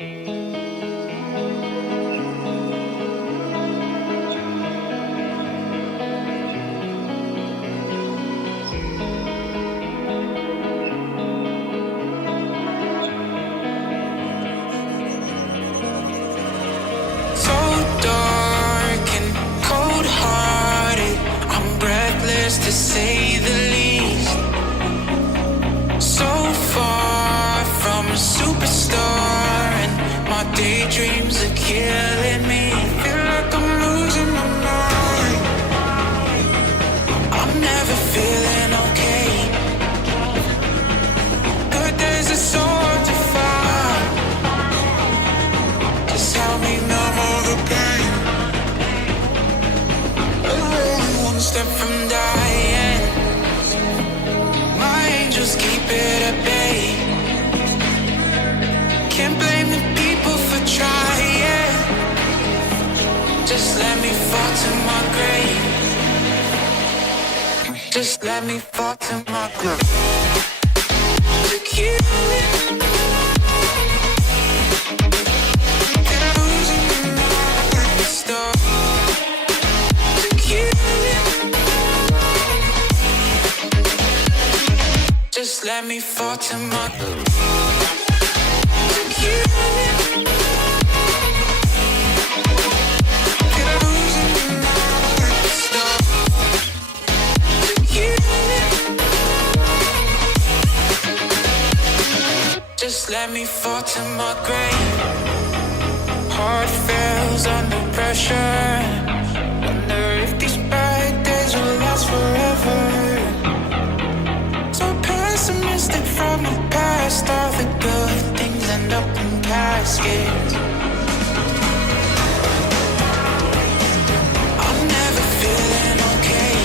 So dark and cold-hearted, I'm breathless to say the least. So far from a superstar, and my daydreams are killing me. Feel like I'm losing my mind. I'm never feeling okay. Good days are so hard to find. Just help me numb all the pain. I'm one step from dying. My angels keep it at bay. Can't blame the people for trying. Just let me fall to my grave. Just let me fall to my grave. Look you. Just let me fall to my Just let me fall to my grave. Heart fails under pressure. Wonder if these bad days will last forever. So pessimistic from the past. All the good things end up in caskets. I'm never feeling okay.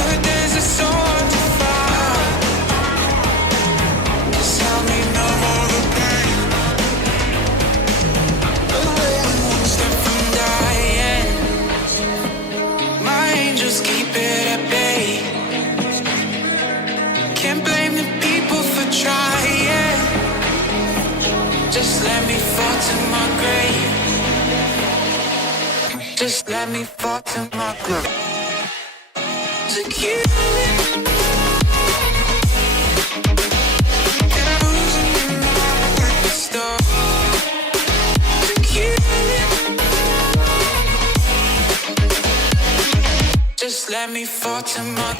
Good days are so hard to find. Just help me numb all the pain. I'm one step from dying. My angels keep it at bay. Can't blame the people for trying. Just let me fall to my grave. Just let me fall to my grave. To kill Just let me fall to my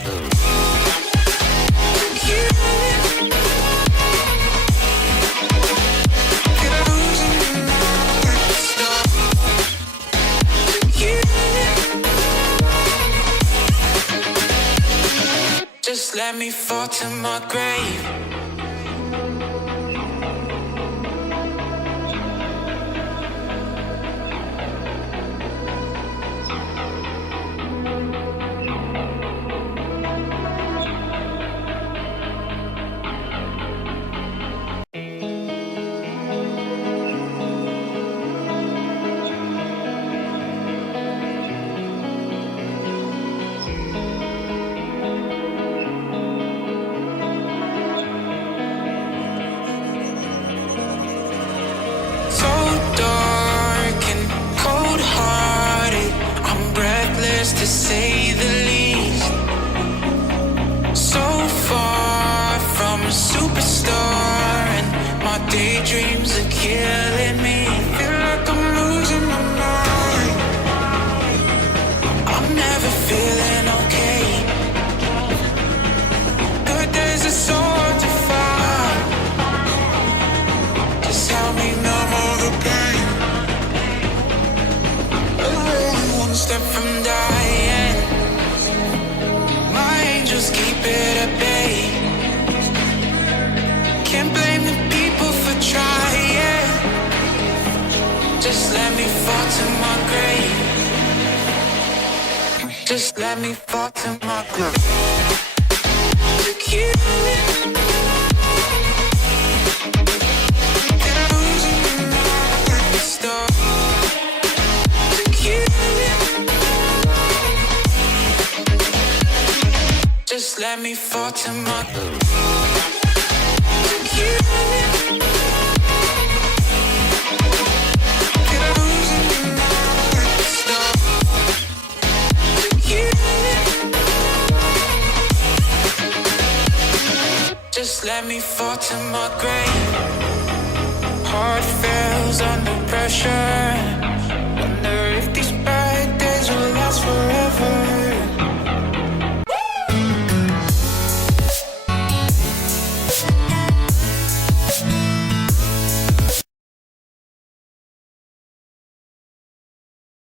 Just let me fall to my grave. So dark and cold-hearted, I'm breathless to say the least. So far from a superstar, and my daydreams are killing me. Feel like I'm losing my mind. I'm never feeling okay. Good days are so hard to find. Just help me numb all the pain. I'm one step from dying. My angels keep it at bay. Can't blame the people for trying. Just let me fall to my grave. Just let me fall to my grave. To kill Just let me fall to my Let me fall to my grave. Heart fails under